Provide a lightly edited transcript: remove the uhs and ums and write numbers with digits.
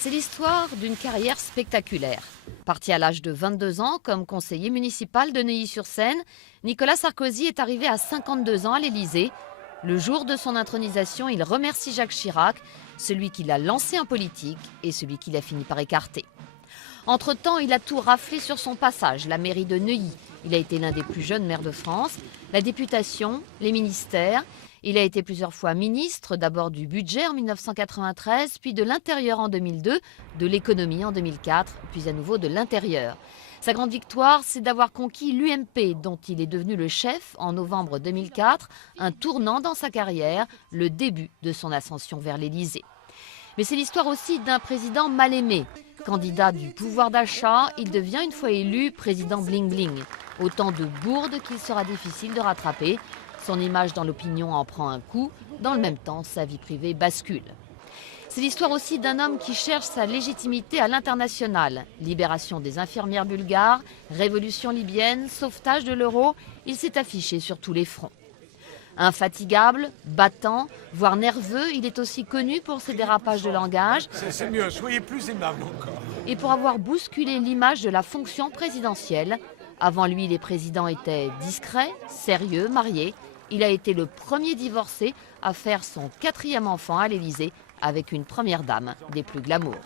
C'est l'histoire d'une carrière spectaculaire. Parti à l'âge de 22 ans comme conseiller municipal de Neuilly-sur-Seine, Nicolas Sarkozy est arrivé à 52 ans à l'Élysée. Le jour de son intronisation, il remercie Jacques Chirac, celui qui l'a lancé en politique et celui qui l'a fini par écarter. Entre-temps, il a tout raflé sur son passage, la mairie de Neuilly. Il a été l'un des plus jeunes maires de France, la députation, les ministères. Il a été plusieurs fois ministre, d'abord du budget en 1993, puis de l'intérieur en 2002, de l'économie en 2004, puis à nouveau de l'intérieur. Sa grande victoire, c'est d'avoir conquis l'UMP, dont il est devenu le chef en novembre 2004, un tournant dans sa carrière, le début de son ascension vers l'Élysée. Mais c'est l'histoire aussi d'un président mal aimé. Candidat du pouvoir d'achat, il devient une fois élu président bling-bling. Autant de bourdes qu'il sera difficile de rattraper. Son image dans l'opinion en prend un coup. Dans le même temps, sa vie privée bascule. C'est l'histoire aussi d'un homme qui cherche sa légitimité à l'international. Libération des infirmières bulgares, révolution libyenne, sauvetage de l'euro, il s'est affiché sur tous les fronts. Infatigable, battant, voire nerveux, il est aussi connu pour ses dérapages de langage. C'est mieux, soyez plus aimable encore. Et pour avoir bousculé l'image de la fonction présidentielle. Avant lui, les présidents étaient discrets, sérieux, mariés. Il a été le premier divorcé à faire son 4e enfant à l'Élysée avec une première dame des plus glamour.